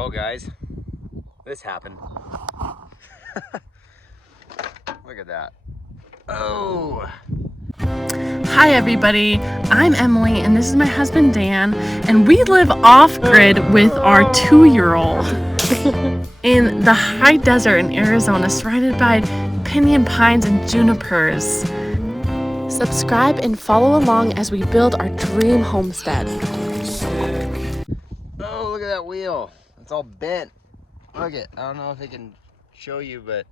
Well, guys, this happened. Look at that. Oh! Hi everybody, I'm Emily and this is my husband Dan, and we live off-grid with our 2-year-old in the high desert in Arizona, surrounded by pinyon pines and junipers. Subscribe and follow along as we build our dream homestead. Sick. Oh, look at that wheel. It's all bent. Look it. I don't know if I can show you, but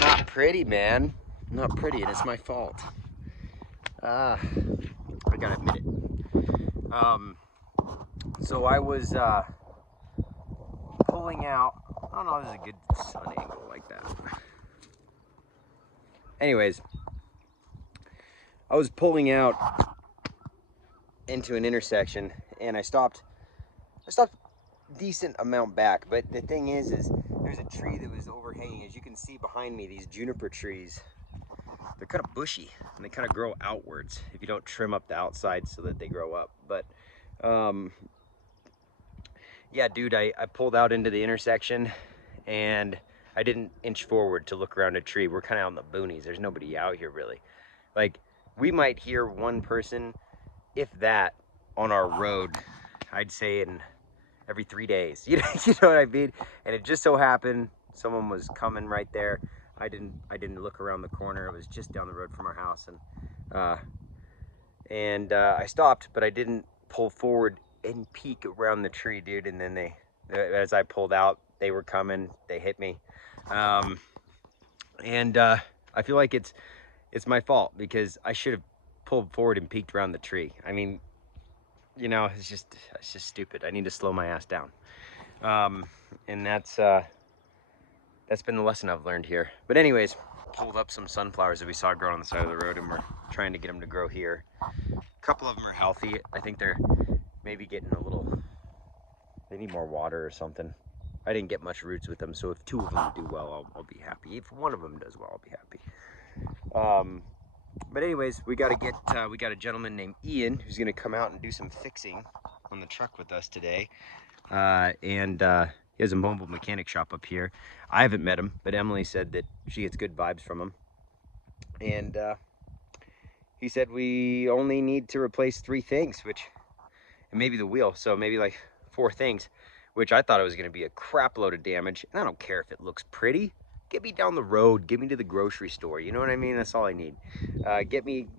not pretty, man. Not pretty, and it's my fault. I gotta admit it. So I was pulling out. I don't know, there's a good sun angle like that. Anyways, I was pulling out into an intersection, and I stopped decent amount back. But the thing is there's a tree that was overhanging. As you can see behind me, these juniper trees, they're kind of bushy and they kind of grow outwards if you don't trim up the outside so that they grow up. But yeah, dude, I pulled out into the intersection and I didn't inch forward to look around a tree. We're kind of out in the boonies. There's nobody out here really. Like, we might hear one person, if that, on our road, I'd say in every 3 days. You know what I mean? And it just so happened someone was coming right there. I didn't look around the corner. It was just down the road from our house, and I stopped, but I didn't pull forward and peek around the tree, dude. And then as I pulled out, they were coming. They hit me, and I feel like it's my fault because I should have pulled forward and peeked around the tree. I mean, you know, it's just stupid. I need to slow my ass down, and that's been the lesson I've learned here. But anyways, pulled up some sunflowers that we saw growing on the side of the road, and we're trying to get them to grow here. A couple of them are healthy. I think they're maybe getting a little, they need more water or something. I didn't get much roots with them, so if 2 of them do well, I'll be happy. If 1 of them does well, I'll be happy. But anyways, we got a gentleman named Ian who's gonna come out and do some fixing on the truck with us today. And he has a mobile mechanic shop up here. I haven't met him, but Emily said that she gets good vibes from him. And he said we only need to replace 3 things, and maybe the wheel, so maybe like 4 things, which I thought it was gonna be a crap load of damage. And I don't care if it looks pretty. Get me down the road, get me to the grocery store, you know what I mean? That's all I need.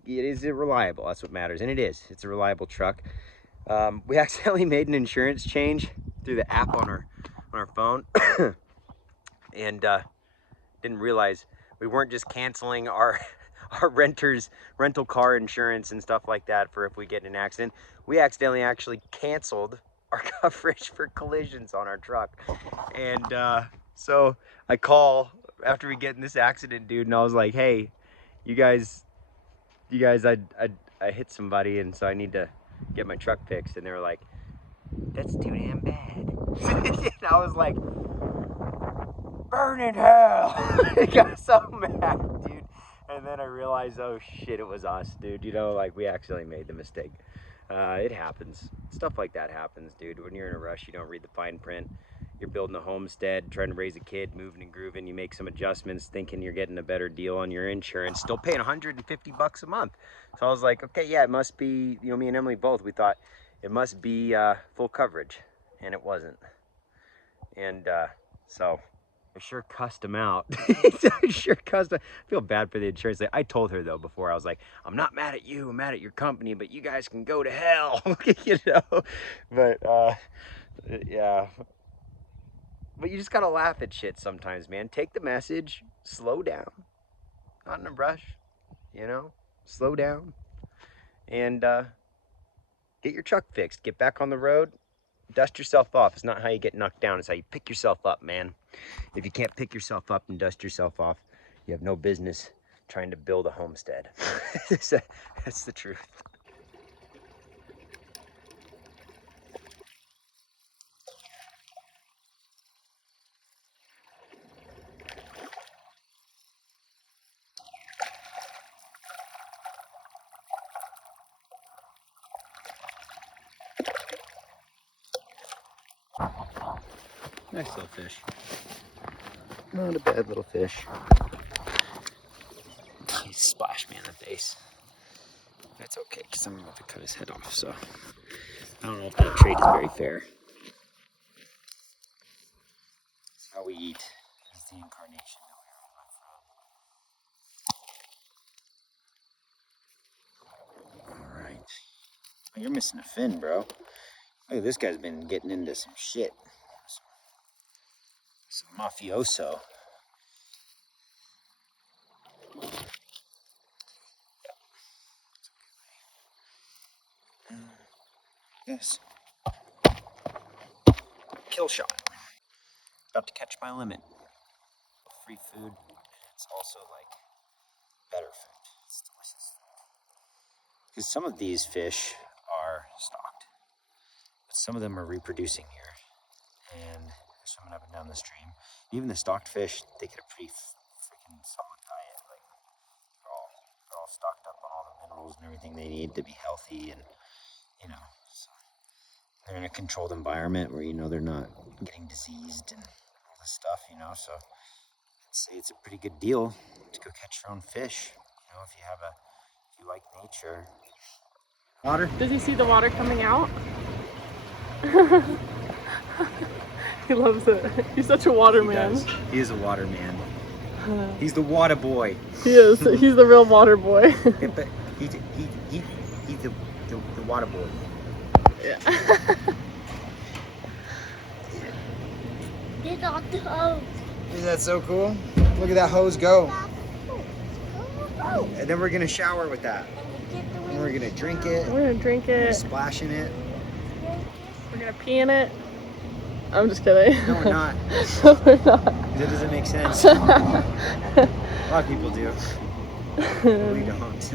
Is it reliable? That's what matters, and it is. It's a reliable truck. We accidentally made an insurance change through the app on our phone, and didn't realize we weren't just canceling our rental car insurance and stuff like that for if we get in an accident. We accidentally actually canceled our coverage for collisions on our truck. And so I call after we get in this accident, dude, and I was like, hey, you guys, I hit somebody, and so I need to get my truck fixed. And they were like, that's too damn bad. And I was like, burn in hell. I got so mad, dude. And then I realized, oh shit, it was us, dude. You know, like, we accidentally made the mistake. It happens. Stuff like that happens, dude. When you're in a rush, you don't read the fine print. You're building a homestead, trying to raise a kid, moving and grooving. You make some adjustments, thinking you're getting a better deal on your insurance, still paying $150 a month. So I was like, okay, yeah, it must be, you know, me and Emily both, we thought it must be full coverage, and it wasn't. And so I sure cussed him out. I sure cussed him. I feel bad for the insurance. I told her though before, I was like, I'm not mad at you, I'm mad at your company, but you guys can go to hell. You know. But yeah. But you just gotta laugh at shit sometimes, man. Take the message, slow down. Not in a rush, you know? Slow down. And get your truck fixed. Get back on the road. Dust yourself off. It's not how you get knocked down, it's how you pick yourself up, man. If you can't pick yourself up and dust yourself off, you have no business trying to build a homestead. That's the truth. Nice little fish. Not a bad little fish. He splashed me in the face. That's okay, because I'm about to cut his head off, so I don't know if that trade is very fair. It's how we eat. It's the incarnation that we are from. Alright. Oh, you're missing a fin, bro. Look, this guy's been getting into some shit. Some mafioso. Yes. Kill shot. About to catch my limit. Free food. It's also like better food. It's delicious. Because some of these fish are stocked, but some of them are reproducing here, and they're swimming up and down the stream. Even the stocked fish, they get a pretty freaking solid diet. Like they're all stocked up on all the minerals and everything they need to be healthy, and you know, so they're in a controlled environment where they're not getting diseased and all this stuff. So I'd say it's a pretty good deal to go catch your own fish. If you like nature. Water? Does he see the water coming out? He loves it. He's such a water man. He is a water man. He's the water boy. He is. He's the real water boy. But he's the water boy. Yeah. Get off the hose. Isn't that so cool? Look at that hose go. And then we're gonna shower with that. And we're gonna drink it. We're gonna drink it. Splash in it. We're gonna pee in it. I'm just kidding. No, we're not. No, we're not. That doesn't make sense. A lot of people do. We don't.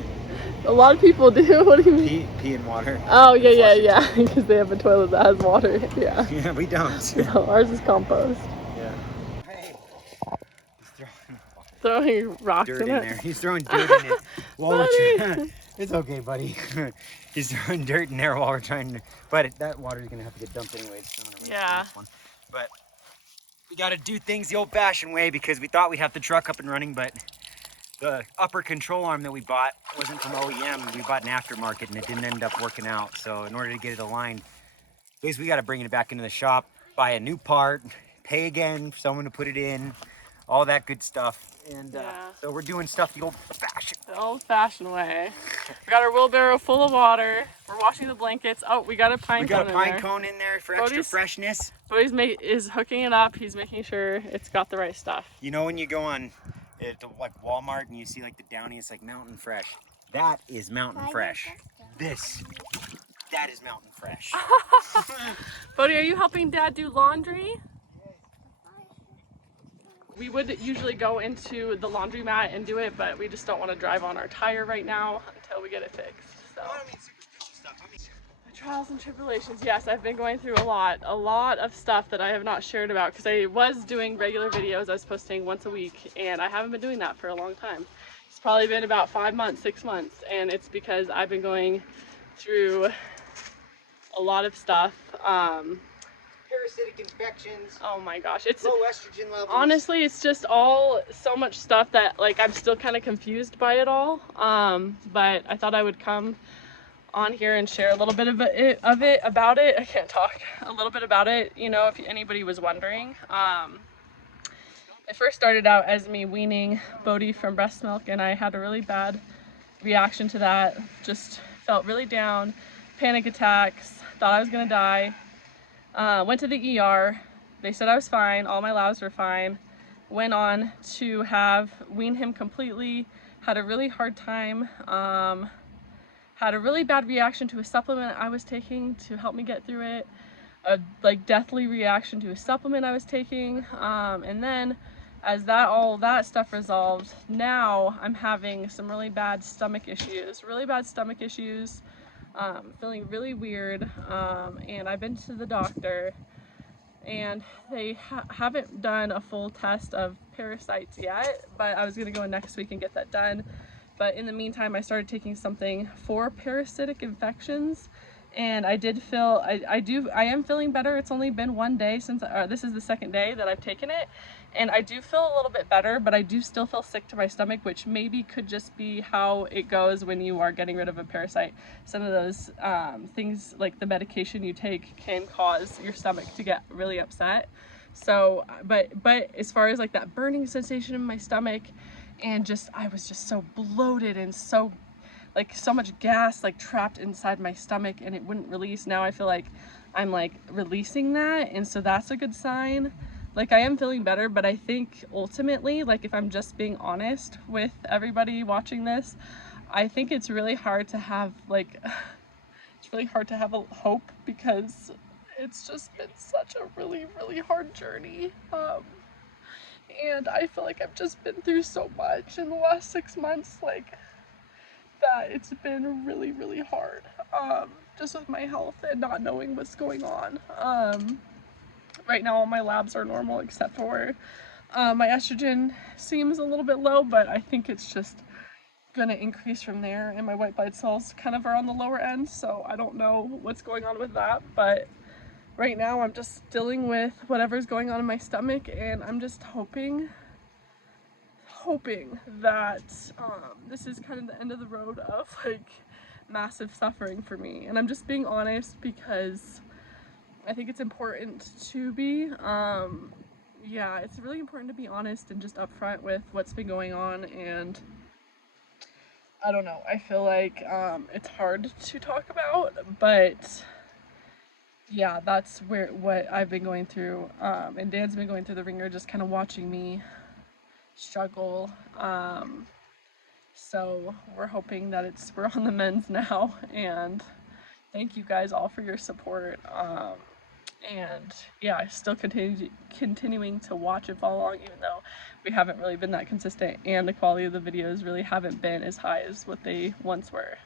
A lot of people do. What do you mean? Pee in water. Oh yeah. Because they have a toilet that has water. Yeah. Yeah, we don't. No, ours is compost. Yeah. Hey. He's Throwing rocks dirt in in it. there. He's throwing dirt in it while we're trying. It's okay, buddy. He's throwing dirt in there while we're trying to. But that water is gonna have to get dumped anyway. So I'm gonna Yeah. this one. But we gotta do things the old-fashioned way because we thought we'd have the truck up and running, but the upper control arm that we bought wasn't from OEM. We bought an aftermarket, and it didn't end up working out. So in order to get it aligned, basically we got to bring it back into the shop, buy a new part, pay again for someone to put it in. All that good stuff. And so we're doing stuff the old-fashioned way. We got our wheelbarrow full of water. We're washing the blankets. Oh, we got a pine cone in there. We got a pine cone in there for extra freshness. Bodie's is hooking it up. He's making sure it's got the right stuff. When you go on like Walmart and you see like the Downy, it's like Mountain Fresh. That is Mountain Fresh. That is Mountain Fresh. Bodie, are you helping Dad do laundry? We would usually go into the laundromat and do it, but we just don't want to drive on our tire right now until we get it fixed. So, the trials and tribulations. Yes, I've been going through a lot of stuff that I have not shared about because I was doing regular videos. I was posting once a week, and I haven't been doing that for a long time. It's probably been about 5 months, 6 months, and it's because I've been going through a lot of stuff. Parasitic infections. Oh my gosh, it's low estrogen levels. Honestly, it's just so much stuff that like I'm still kind of confused by it all. But I thought I would come on here and share a little bit about it. I can't talk. A little bit about it. If anybody was wondering, it first started out as me weaning Bodie from breast milk, and I had a really bad reaction to that. Just felt really down, panic attacks, thought I was gonna die. Went to the ER. They said I was fine. All my labs were fine. Went on to wean him completely. Had a really hard time. Had a really bad reaction to a supplement I was taking to help me get through it. A deathly reaction to a supplement I was taking. And then as all that stuff resolved, now I'm having some really bad stomach issues. Feeling really weird, and I've been to the doctor, and they haven't done a full test of parasites yet, but I was gonna go in next week and get that done. But in the meantime, I started taking something for parasitic infections, and I did feel, I am feeling better. It's only been one day since, this is the second day that I've taken it, and I do feel a little bit better, but I do still feel sick to my stomach, which maybe could just be how it goes when you are getting rid of a parasite. Some of those things, like the medication you take, can cause your stomach to get really upset. So, but as far as like that burning sensation in my stomach, and just, I was just so bloated and so, like, so much gas like trapped inside my stomach, and it wouldn't release. Now I feel like I'm like releasing that, and so that's a good sign. Like, I am feeling better, but I think ultimately, like, if I'm just being honest with everybody watching this, I think it's really hard to have like it's really hard to have a hope, because it's just been such a really hard journey. And I feel like I've just been through so much in the last 6 months, like, that it's been really hard, just with my health and not knowing what's going on. Right now all my labs are normal except for my estrogen seems a little bit low, but I think it's just gonna increase from there, and my white blood cells kind of are on the lower end, so I don't know what's going on with that. But right now I'm just dealing with whatever's going on in my stomach, and I'm just hoping that this is kind of the end of the road of like massive suffering for me. And I'm just being honest, because I think it's important to be yeah, it's really important to be honest and just upfront with what's been going on. And I don't know, I feel like it's hard to talk about, but yeah, that's what I've been going through. And Dan's been going through the ringer, just kind of watching me struggle. So we're hoping that we're on the mends now, and thank you guys all for your support. And yeah, I still continuing to watch and follow along, even though we haven't really been that consistent, and the quality of the videos really haven't been as high as what they once were.